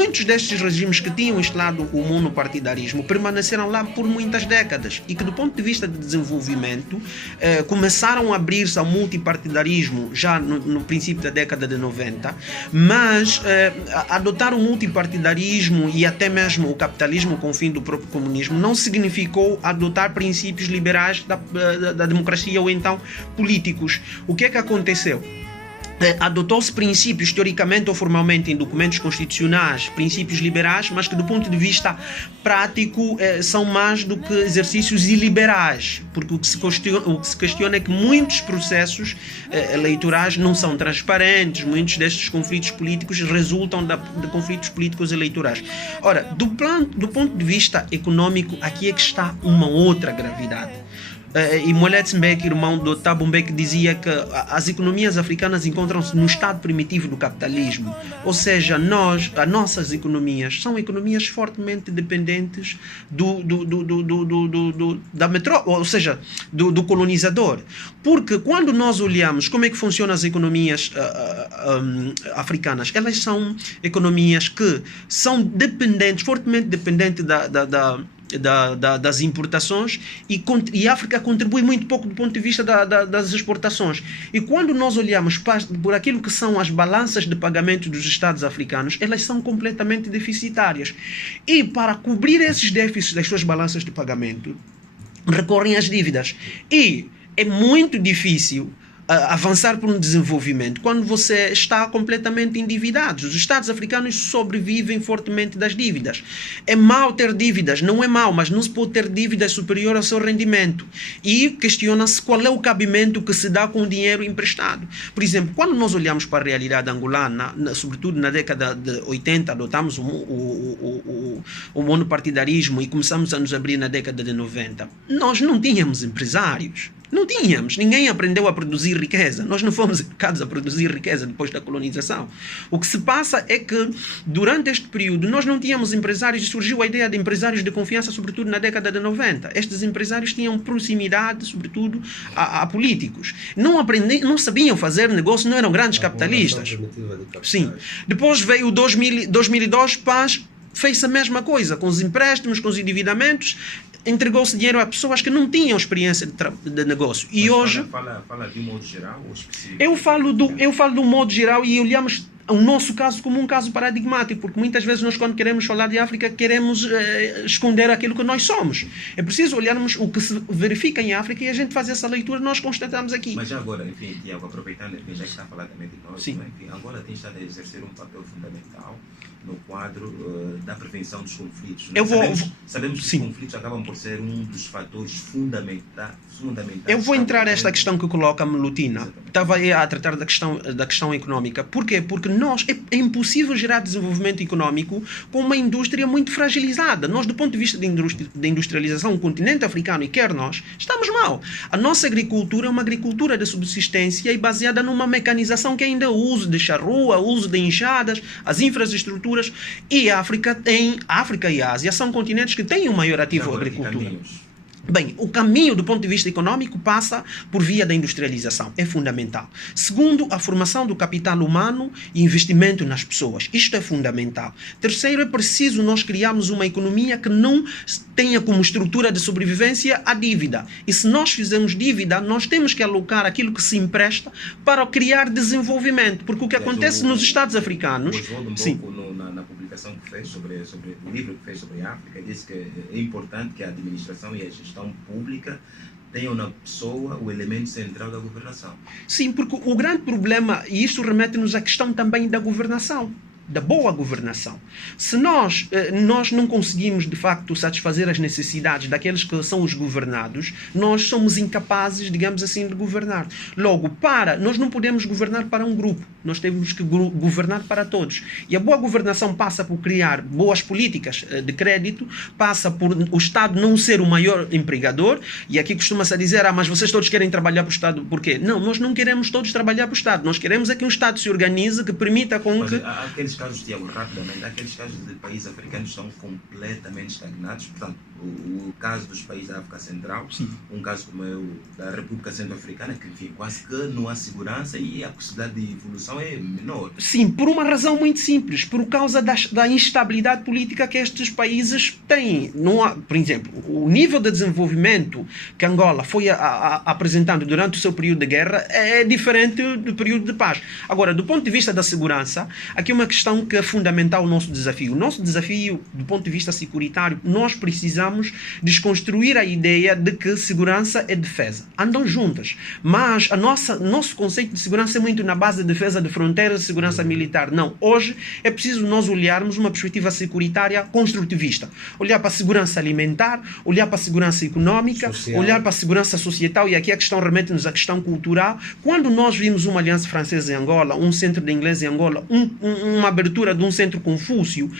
Muitos destes regimes que tinham instalado o monopartidarismo permaneceram lá por muitas décadas e que, do ponto de vista de desenvolvimento, começaram a abrir-se ao multipartidarismo já no princípio da década de 90, mas adotar o multipartidarismo e até mesmo o capitalismo com o fim do próprio comunismo não significou adotar princípios liberais da democracia ou então políticos. O que é que aconteceu? Adotou-se princípios, teoricamente ou formalmente, em documentos constitucionais, princípios liberais, mas que do ponto de vista prático são mais do que exercícios iliberais, porque o que se questiona é que muitos processos eleitorais não são transparentes, muitos destes conflitos políticos resultam de conflitos políticos eleitorais. Ora, do ponto de vista econômico, aqui é que está uma outra gravidade. E Mohamed Mbeki, irmão do Thabo Mbeki, dizia que as economias africanas encontram-se no estado primitivo do capitalismo. Ou seja, as nossas economias são economias fortemente dependentes da metrópole, ou seja, do colonizador. Porque quando nós olhamos como é que funcionam as economias africanas, elas são economias que são dependentes, fortemente dependentes das importações e a África contribui muito pouco do ponto de vista das exportações. E quando nós olhamos por aquilo que são as balanças de pagamento dos Estados africanos, elas são completamente deficitárias. E para cobrir esses déficits das suas balanças de pagamento, recorrem às dívidas. E é muito difícil avançar por um desenvolvimento quando você está completamente endividado. Os Estados africanos sobrevivem fortemente das dívidas. É mau ter dívidas, não é mau, mas não se pode ter dívidas superior ao seu rendimento. E questiona-se qual é o cabimento que se dá com o dinheiro emprestado. Por exemplo, quando nós olhamos para a realidade angolana, sobretudo na década de 80, adotamos o monopartidarismo e começamos a nos abrir na década de 90, nós não tínhamos empresários. Não tínhamos, ninguém aprendeu a produzir riqueza. Nós não fomos educados a produzir riqueza depois da colonização. O que se passa é que, durante este período, nós não tínhamos empresários e surgiu a ideia de empresários de confiança, sobretudo na década de 90. Estes empresários tinham proximidade, sobretudo, a políticos. Não sabiam fazer negócio, não eram grandes capitalistas. Sim. Depois veio o 2002, Paz fez a mesma coisa, com os empréstimos, com os endividamentos, entregou-se dinheiro a pessoas que não tinham experiência de negócio. E hoje... Fala de um modo geral ou específico? Eu falo de um modo geral e olhamos o nosso caso como um caso paradigmático, porque muitas vezes nós, quando queremos falar de África, queremos esconder aquilo que nós somos. É preciso olharmos o que se verifica em África e a gente faz essa leitura, nós constatamos aqui. Mas já agora, enfim, Tiago, aproveitando, enfim, já que está a falar também de nós, Sim. Enfim, Angola tem estado a exercer um papel fundamental no quadro da prevenção dos conflitos. Sabemos que os conflitos acabam por ser um dos fatores fundamentais. Eu vou entrar nesta questão que coloca a Melutina. Estava aí a tratar da questão económica. Porquê? Porque é impossível gerar desenvolvimento económico com uma indústria muito fragilizada. Nós, do ponto de vista da industrialização, o continente africano e quer nós, estamos mal. A nossa agricultura é uma agricultura de subsistência e baseada numa mecanização que ainda uso de charrua, uso de enxadas, as infraestruturas. E a África e a Ásia são continentes que têm um maior ativo agricultura. Bem, o caminho do ponto de vista econômico passa por via da industrialização, é fundamental. Segundo, a formação do capital humano e investimento nas pessoas, isto é fundamental. Terceiro, é preciso nós criarmos uma economia que não tenha como estrutura de sobrevivência a dívida. E se nós fizermos dívida, nós temos que alocar aquilo que se empresta para criar desenvolvimento, porque o que acontece nos Estados africanos... Na publicação que fez sobre o livro que fez sobre a África, disse que é importante que a administração e a gestão pública tenham na pessoa o elemento central da governação. Sim, porque o grande problema, e isso remete-nos à questão também da governação, da boa governação. Se nós não conseguimos, de facto, satisfazer as necessidades daqueles que são os governados, nós somos incapazes, digamos assim, de governar. Logo, nós não podemos governar para um grupo, nós temos que governar para todos. E a boa governação passa por criar boas políticas de crédito, passa por o Estado não ser o maior empregador, e aqui costuma-se dizer, mas vocês todos querem trabalhar para o Estado, por quê? Não, nós não queremos todos trabalhar para o Estado, nós queremos é que um Estado se organize, que permita com que... Aqueles casos, Tiago, rapidamente, aqueles casos de países africanos são completamente estagnados. Portanto, o caso dos países da África Central, Sim. um caso como é o da República Centro-Africana, que enfim, quase que não há segurança e a possibilidade de evolução é menor. Sim, por uma razão muito simples, por causa da instabilidade política que estes países têm. Não há, por exemplo, o nível de desenvolvimento que Angola foi apresentando durante o seu período de guerra é diferente do período de paz. Agora, do ponto de vista da segurança, aqui é uma questão que é fundamental o nosso desafio. O nosso desafio, do ponto de vista securitário, nós precisamos desconstruir a ideia de que segurança é defesa. Andam juntas. Mas nosso conceito de segurança é muito na base de defesa de fronteiras e segurança militar. Não. Hoje é preciso nós olharmos uma perspectiva securitária construtivista. Olhar para a segurança alimentar, olhar para a segurança económica, olhar para a segurança societal, e aqui a questão remete-nos à questão cultural. Quando nós vimos uma aliança francesa em Angola, um centro de inglês em Angola, uma abertura de um centro Confúcio,